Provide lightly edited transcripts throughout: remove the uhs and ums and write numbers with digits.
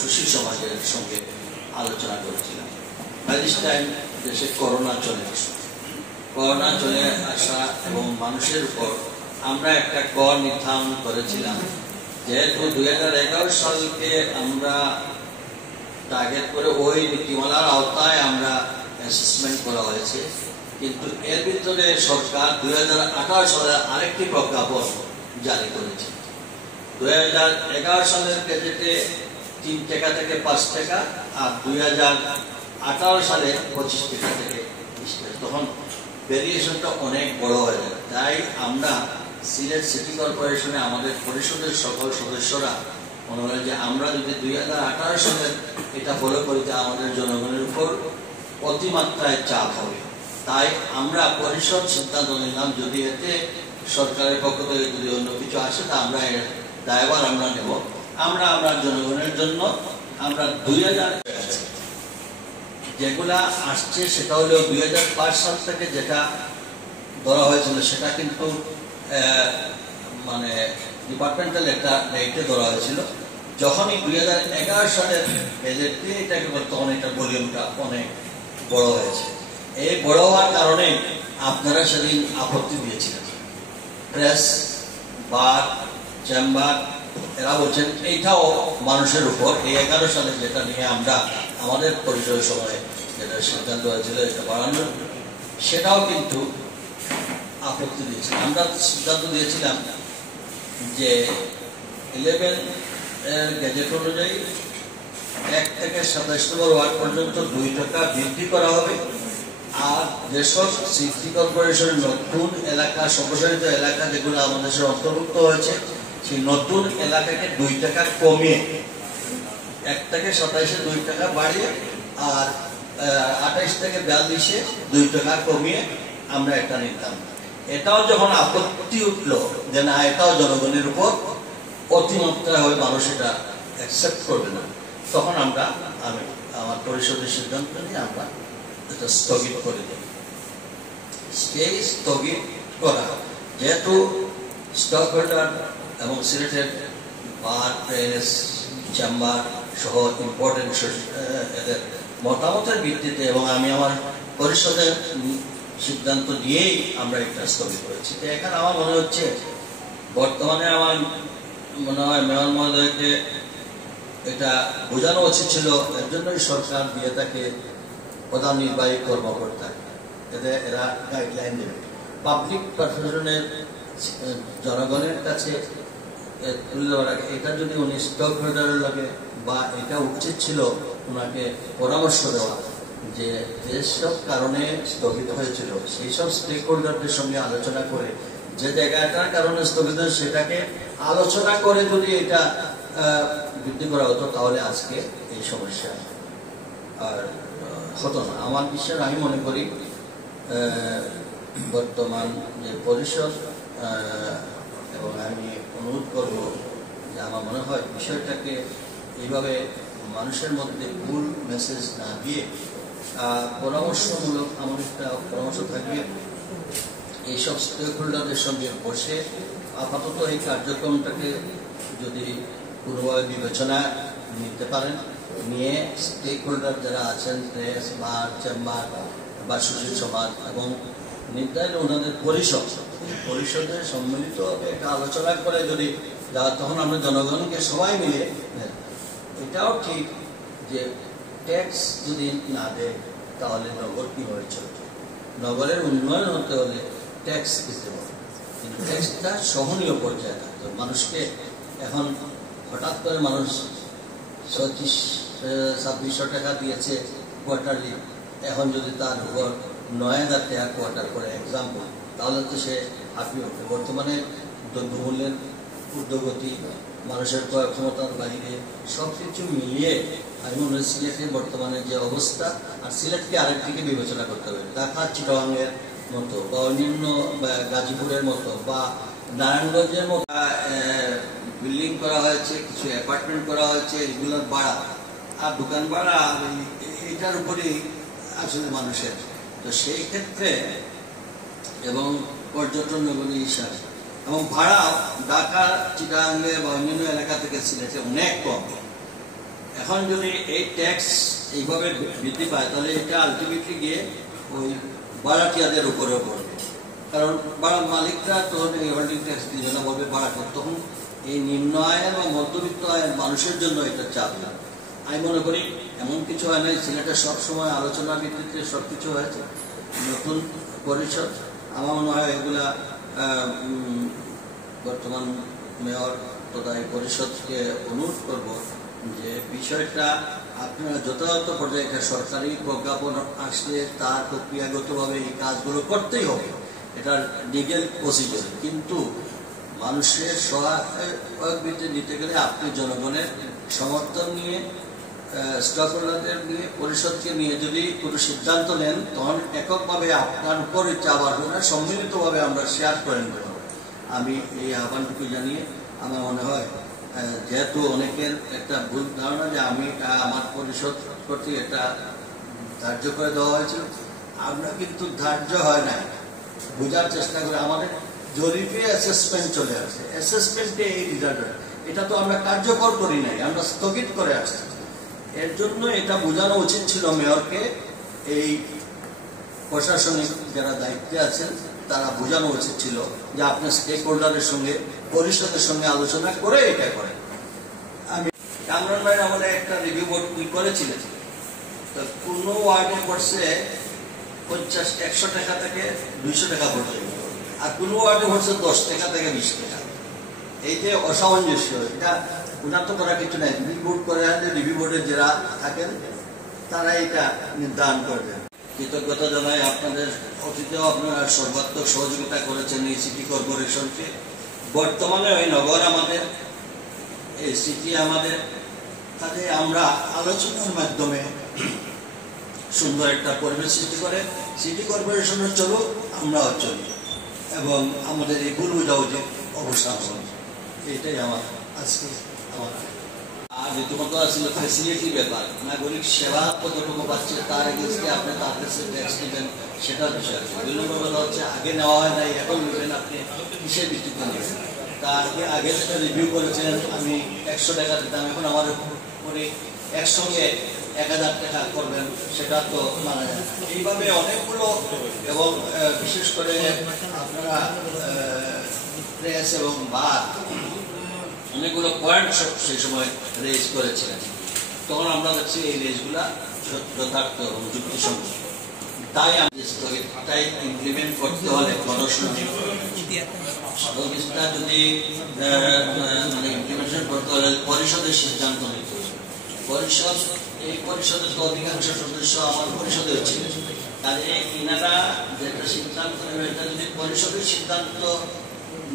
সুশীল সমাজের সঙ্গে আলোচনা করেছিলাম। বাই দিস টাইম দেশে করোনা চলে আসে। করোনা চলে আসা এবং মানুষের উপর আমরা একটা কর নির্ধারণ করেছিলাম, যেহেতু 2011 সালকে আমরা টার্গেট করে ওই নীতিমালার আওতায় আমরা অ্যাসেসমেন্ট করা হয়েছে, কিন্তু এর ভিতরে সরকার 2018 সালে আরেকটি প্রজ্ঞাপন জারি করেছে। 2011 সালের গেজেটে 3 টাকা থেকে 5 টাকা, আর 2018 সালে 25 টাকা থেকে 20 টাকা। তখন ভেরিয়েশনটা অনেক বড় হয়ে যায়। তাই আমরা সিলেট সিটি কর্পোরেশনে আমাদের পরিষদের সকল সদস্যরা মনে হয় যে আমরা যদি 2018 সালের এটা ফলো করি, আমাদের জনগণের উপর অতিমাত্রায় চাপ হবে। তাই আমরা পরিষদ সিদ্ধান্ত নিলাম, যদি এতে সরকারের পক্ষ থেকে যদি অন্য কিছু আসে তা আমরা এর দায়ভার আমরা নেব। আমরা জনগণের জন্য আমরা 2000 যেগুলা আসছে সেটা হলো 2005 সাল থেকে যেটা ধরা হয়েছিল, সেটা কিন্তু মানে ডিপার্টমেন্টাল একটা রেটে ধরা হয়েছিল। যখনই 2011 সালের বেজেট দিয়ে এটাকে তখন এটার ভলিউমটা অনেক বড় হয়েছে। এই বড় হওয়ার কারণে আপনারা সেদিন আপত্তি দিয়েছিলেন। প্রেস, বার, চেম্বার এরা বলছেন এইটাও মানুষের উপর। এই 11 সালে যেটা নিয়ে আমরা আমাদের পরিচয়ের সময় যেটা সিদ্ধান্ত হয়েছিল এটা বাড়ানোর, সেটাও কিন্তু আপত্তি দিয়েছিলাম। আমরা সিদ্ধান্ত দিয়েছিলাম যে 11 এর গেজেট অনুযায়ী 1 থেকে 27 নম্বর ওয়ার্ড পর্যন্ত 2 টাকা বৃদ্ধি করা হবে। আর যেসব সিটি কর্পোরেশনের নতুন এলাকা, সম্প্রসারিত এলাকা যেগুলো আমাদের দেশের অন্তর্ভুক্ত হয়েছে, সেই নতুন এলাকাকে 2 টাকা কমিয়ে 1 থেকে 27-এ 2 টাকা বাড়িয়ে, আর 28 থেকে 42-এ 2 টাকা কমিয়ে আমরা এটা নিতাম। এটাও যখন আপত্তি উঠলো যে না, এটাও জনগণের উপর অতিমাত্রা হয়, মানুষ এটা অ্যাকসেপ্ট করবে না, তখন আমি আমার পরিষদের সিদ্ধান্ত নিয়ে আমরা এটা স্থগিত করে দিই। সেই স্থগিত করা, যেহেতু স্টক হোল্ডার এবং সিলেটের বার, প্রেস, চেম্বার সহ ইম্পর্টেন্ট এদের মতামতের ভিত্তিতে এবং আমি আমার পরিষদের সিদ্ধান্ত নিয়েই আমরা এটা স্থগিত করেছি। তো এখানে আমার মনে হচ্ছে বর্তমানে আমার মনে হয় মেয়র মহোদয়কে এটা বোঝানো উচিত ছিল। এর জন্যই সরকার দিয়ে থাকে প্রধান নির্বাহী কর্মকর্তা, এতে এরা গাইডলাইন দেবে। পাবলিক প্রশাসনের জনগণের কাছে তুলে দেওয়ার আগে এটা যদি উনি স্টক হোল্ডারের লাগে, বা এটা উচিত ছিল ওনাকে পরামর্শ দেওয়া যে যেসব কারণে স্থগিত হয়েছিল সেই সব স্টেক হোল্ডারদের সঙ্গে আলোচনা করে, যে জায়গাটার কারণে স্থগিত সেটাকে আলোচনা করে যদি এটা বৃদ্ধি করা হতো, তাহলে আজকে এই সমস্যা আর হতো না। আমার বিশ্বাস, আমি মনে করি বর্তমান যে পরিষদ, এবং আমি অনুরোধ করব যে আমার মনে হয় বিষয়টাকে এইভাবে মানুষের মধ্যে ভুল মেসেজ না দিয়ে পরামর্শমূলক আমার একটা পরামর্শ থাকবে, এইসব স্টেক হোল্ডারদের সঙ্গে বসে আপাতত এই কার্যক্রমটাকে যদি পুরোভাবে বিবেচনা নিতে পারেন, নিয়ে স্টেক হোল্ডার যারা আছেন, প্রেস, বার, চেম্বার বা সুশীল সমাজ এবং নির্ধারিত ওনাদের পরিষদের সম্মিলিত একটা আলোচনা করে যদি তখন আমরা জনগণকে সবাই মিলে, এটাও ঠিক যে ট্যাক্স যদি না দেয় তাহলে নগর কিভাবে চলবে? নগরের উন্নয়ন হতে হলে ট্যাক্স দিতে হবে, কিন্তু ট্যাক্সটা সহনীয় পর্যায়ে থাকতে হবে। মানুষকে এখন হঠাৎ করে মানুষ 2600-2600 টাকা দিয়েছে কোয়ার্টারলি, এখন যদি তার উপর 9000 টাকা কোয়ার্টার করে এক্সাম্পল, তাহলে তো সে হাঁপিয়ে ওঠে। বর্তমানে দ্রব্যমূল্যের ঊর্ধ্বগতি, মানুষের ক্রয় ক্ষমতার বাইরে সব কিছু মিলিয়ে আমি মনে হয় সিলেটের বর্তমানে যে অবস্থা, আর সিলেটকে আরেকদিকে বিবেচনা করতে হবে। ঢাকা, চিটাগাংয়ের মতো বা অন্যান্য গাজীপুরের মতো বা নারায়ণগঞ্জের মতো বিল্ডিং করা হয়েছে, কিছু অ্যাপার্টমেন্ট করা হয়েছে, এগুলোর ভাড়া আর দোকান ভাড়া এইটার উপরেই আসলে মানুষের। তো সেই ক্ষেত্রে এবং পর্যটন নগরী হিসাবে এবং ভাড়া ঢাকা, চিটাগাংয়ে বা অন্যান্য এলাকা থেকে সিলেটে অনেক কম। এখন যদি এই ট্যাক্স এইভাবে বৃদ্ধি পায় তাহলে এটা আলটিমেটলি গিয়ে ওই ভাড়াটিয়াদের উপরেও পড়বে, কারণ মালিকরা তখন এই হোল্ডিং ট্যাক্স দিবে না, বলবে ভাড়াটিয়া। তখন এই নিম্ন আয়ের বা মধ্যবিত্ত আয়ের মানুষের জন্য এটা চাপ না। আমি মনে করি এমন কিছু হয় নাই, সিলেটে সবসময় আলোচনা ভিত্তিতে সবকিছু হয়েছে। নতুন পরিষদ আমার মনে হয় এগুলা বর্তমান মেয়র তথা এই পরিষদকে অনুরোধ করব যে বিষয়টা আপনারা যথাযথ পর্যায়ে একটা সরকারি প্রজ্ঞাপন আসলে তার প্রক্রিয়াগতভাবে এই কাজগুলো করতেই হবে, এটা লিগেল প্রসিডিওর। কিন্তু মানুষের সহায়ক বৃত্তি নিতে গেলে আপনি জনগণের সমর্থন নিয়ে, স্টক হোল্ডারদের নিয়ে, পরিষদকে নিয়ে যদি কোনো সিদ্ধান্ত নেন, তখন এককভাবে আপনার উপর চাপ আসবে না, সম্মিলিতভাবে আমরা শেয়ার করে নেব। আমি এই আহ্বানটুকু জানিয়ে আমার মনে হয়, যেহেতু অনেকের একটা ভুল ধারণা যে আমি আমার পরিষদ প্রতি এটা ধার্য করে দেওয়া হয়েছিল, আমরা কিন্তু ধার্য হয় না, বোঝার চেষ্টা করে আমাদের জরিপে অ্যাসেসমেন্ট চলে আসে, অ্যাসেসমেন্টে এই রিজাল্ট, এটা তো আমরা কার্যকর করি নাই, আমরা স্থগিত করে আসছি। এর জন্য এটা বোঝানো উচিত ছিল মেয়রকে, এই প্রশাসনিক যারা দায়িত্বে আছেন তারা বোঝানো উচিত ছিল যে আপনার স্টেক হোল্ডারের সঙ্গে, পরিষদের সঙ্গে আলোচনা করে এটা করেন। আমি কামরান ভাই আমাদের একটা রিভিউ বোর্ড করেছিলেন, তো কোনো ওয়ার্ডে পড়ছে 50-100 টাকা থেকে 200 টাকা পর্যন্ত, আর কোনো ওয়ার্ডে পড়ছে 10 টাকা থেকে 20 টাকা। এই যে অসামঞ্জস্য, এটা উন্নত করা কিছু নাই। রিভিউ বোর্ড করে রিভিউ বোর্ডে যারা থাকেন তারা এটা নির্ধারণ করবেন। কৃতজ্ঞতা জানাই আপনাদের, অতীতেও আপনারা সর্বাত্মক সহযোগিতা করেছেন এই সিটি কর্পোরেশনকে। বর্তমানে ওই নগর আমাদের, এই সিটি আমাদের, কাজে আমরা আলোচনার মাধ্যমে সুন্দর একটা পরিবেশ সৃষ্টি করে সিটি কর্পোরেশনের চলুক, আমরাও চলি এবং আমাদের এই ভুল বুঝাবুঝি অবসান হবে। এটাই আমার আজকে আমার। আর রীতিমতো আসলে ফ্যাসিলিটি ব্যাপার, নাগরিক সেবা কতটুকু পাচ্ছে তার এগেন্স্টে আপনি তার কাছে ট্যাক্স নেবেন, সেটার বিষয় আছে। 2 নম্বর কথা হচ্ছে আগে নেওয়া হয় নাই, এখন নেবেন, আপনি কিসের ভিত্তিতে নেবেন। তা আগে যেটা রিভিউ করেছেন আমি 100 টাকা দিতাম, এখন আমার উপরে একসঙ্গে 1000 টাকা করবেন, সেটা তো মানা যায় না। এইভাবে অনেকগুলো, এবং বিশেষ করে আপনারা প্রেস এবং বার অনেকগুলো পয়েন্ট সেই সময় রেজ করেছিলেন, তখন আমরা দেখছি এই রেজগুলা যথার্থ এবং যুক্তিসঙ্গত। তাই আমি স্থগিতটাই ইমপ্লিমেন্ট করতে হলে স্থগিতটা যদি ইমপ্লিমেন্টেশন করতে হলে পরিষদের সিদ্ধান্ত নিতে হবে। পরিষদ, এই পরিষদের তো অধিকাংশ সদস্য আমার পরিষদে ছিলেন, কাজে ইনারা যেটা সিদ্ধান্ত নেবে এটা যদি পরিষদের সিদ্ধান্ত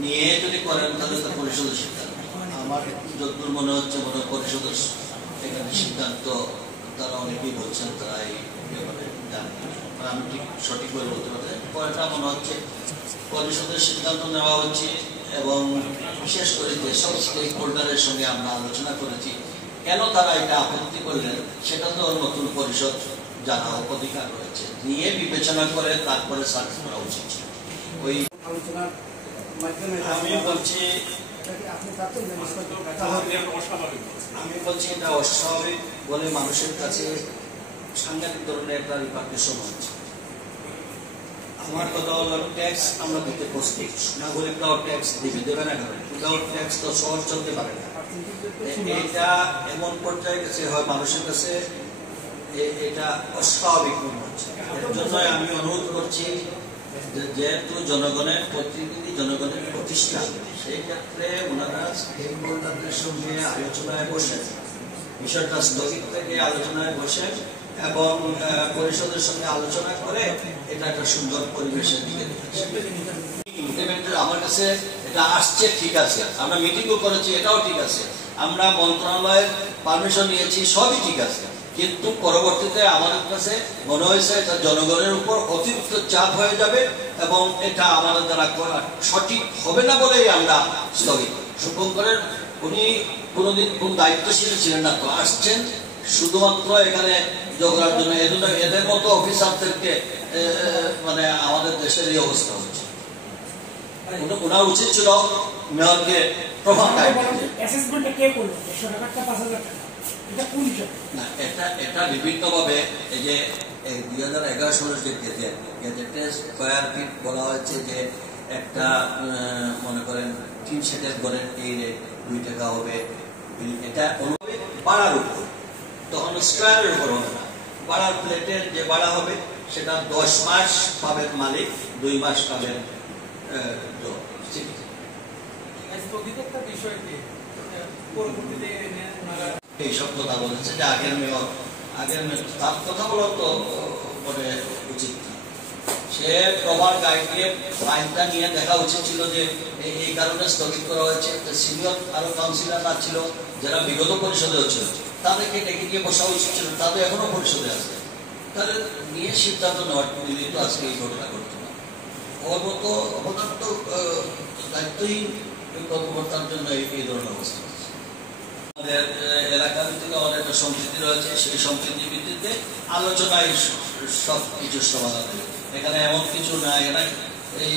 নিয়ে যদি করেন তাহলে তো পরিষদের সিদ্ধান্ত। আমার যতদূর মনে হচ্ছে পরিষদের এখানে সিদ্ধান্ত তারা অনেকেই বলছেন তারা এই ব্যাপারে জানেন, আমি ঠিক সঠিকভাবে বলতে পারি। পরেটা মনে হচ্ছে পরিষদের সিদ্ধান্ত নেওয়া উচিত, এবং বিশেষ করে যেসব স্টেক হোল্ডারের সঙ্গে আমরা আলোচনা করেছি কেন তারা এটা আপত্তি করলেন, সেটা তো নতুন পরিষদ জানা অধিকার রয়েছে, নিয়ে বিবেচনা করে তারপরে সার্চ করা উচিত। ওই আলোচনার মাধ্যমে আমি বলছি এটা অস্বাভাবিক বলে মানুষের কাছে সাংঘাতিক ধরনের একটা রিপার্কেশন হচ্ছে। আমার কথা হলো ট্যাক্স আমরা দিতে প্রস্তুত, নাগরিকরাও ট্যাক্স দিবে, দেবে না কেন? উইদাউট ট্যাক্স তো শহর চলতে পারে না। এটা এমন পর্যায়ে গেছে হয় মানুষের কাছে এটা অস্বাভাবিক মনে হচ্ছে। এর জন্য আমি অনুরোধ করছি যেহেতু জনগণের প্রতিনিধি, জনগণের প্রতিষ্ঠান, সেই ক্ষেত্রে ওনারা স্টেক হোল্ডারদের সঙ্গে আলোচনায় বসেন, বিষয়টা স্থগিত থেকে আলোচনায় বসেন এবং পরিষদের সঙ্গে আলোচনা করে এটা একটা সুন্দর পরিবেশের দিকে ইমপ্লিমেন্টের আমার কাছে এটা আসছে, ঠিক আছে, আমরা মিটিংও করেছি, এটাও ঠিক আছে, আমরা মন্ত্রণালয়ের পারমিশন নিয়েছি, সবই ঠিক আছে, কিন্তু পরবর্তীতে আমাদের কাছে মনে হয়েছে এটা জনগণের উপর অতিরিক্ত চাপ হয়ে যাবে এবং এটা আমাদের দ্বারা করা সঠিক হবে না বলেই আমরা স্থগিত। শুভঙ্করের উনি কোনোদিন কোন দায়িত্বশীল ছিলেন না, তো আসছেন শুধুমাত্র এখানে ঝগড়ার জন্য। এদের মতো অফিসারদেরকে মানে আমাদের দেশের এই অবস্থা হচ্ছে। ওনার উচিত ছিল মেয়রকে প্রমাণ না, এটা বিভিন্নভাবে এই যে 2011 সালের যে গেজেটে স্কয়ার ফিট বলা হয়েছে যে একটা মনে করেন 3 সেটের ঘরের এই রেট 2 টাকা হবে, এটা অনুযায়ী বাড়ার উপর, তখন স্কয়ারের উপর হবে না, বাড়ার প্লেটের যে বাড়া হবে সেটা 10 মাস পাবেন মালিক, 2 মাস পাবেন এইসব কথা বলেছে যে আগের মেয়র তার কথা বলা তো উচিত না। সে প্রভার গাইড দিয়ে ফাইলটা নিয়ে দেখা উচিত ছিল যে এই কারণে স্থগিত করা হয়েছে। সিনিয়র আরো কাউন্সিলররা ছিল যারা বিগত পরিষদেও ছিল, তাদেরকে ডেকে দিয়ে বসা উচিত ছিল, তাদের এখনো পরিষদে আছে, তাদের নিয়ে সিদ্ধান্ত নেওয়ার দিলে তো আজকে এই ঘটনা ঘটতো না। ওর মতো অবদান্ত দায়িত্বহীন কর্মকর্তার জন্য এই ধরনের অবস্থা। আমাদের এলাকার থেকে আমাদের একটা সম্প্রীতি রয়েছে, সেই সম্প্রীতির ভিত্তিতে আলোচনায় সব কিছু সমাধান হবে। এখানে এমন কিছু না, এখানে এই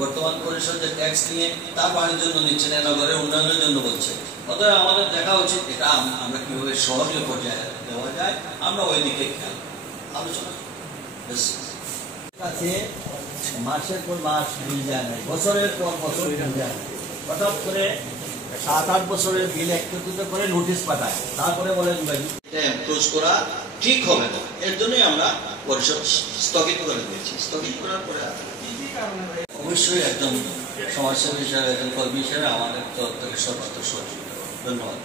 বর্তমান পরিষদ যে ট্যাক্স নিয়ে তার বাড়ির জন্য নিচ্ছে না, নগরের উন্নয়নের জন্য বলছে। অতএব আমাদের দেখা উচিত এটা আমরা কিভাবে সহজীয় পর্যায়ে দেওয়া যায়, আমরা ওই দিকে খেয়াল আলোচনা কাছে মাসের পর মাস বিল যায় না, বছরের পর বছর বিল যায় না। হঠাৎ করে 7-8 বছরের বিল একত্রিত করে নোটিশ পাঠায়, তারপরে বলেন ভাই এটা এমক্লোজ করা ঠিক হবে না, এর জন্যই আমরা পরিষদ স্থগিত করে দিয়েছি। স্থগিত করার পরে অবশ্যই একজন সমাজসেবী হিসাবে, একজন কর্মী হিসাবে আমাদের তরফ থেকে সর্বোচ্চ সহযোগিতা। ধন্যবাদ।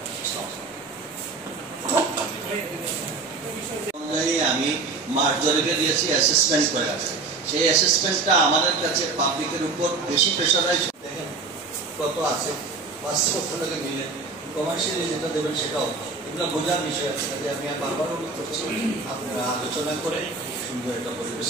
অনুযায়ী আমি মার্চ জরিপে দিয়েছি, অ্যাসেসমেন্ট করে আছে, সেই অ্যাসেসমেন্টটা আমাদের কাছে পাবলিকের উপর বেশি প্রেশারাইজ। দেখেন কত আছে, 500 টাকা মিলে কমার্শিয়ালি যেটা দেবেন সেটাও, এগুলো বোঝার বিষয় আছে। আমি বারবার অনুরোধ করছি আপনারা আলোচনা করে সুন্দর একটা পরিবেশ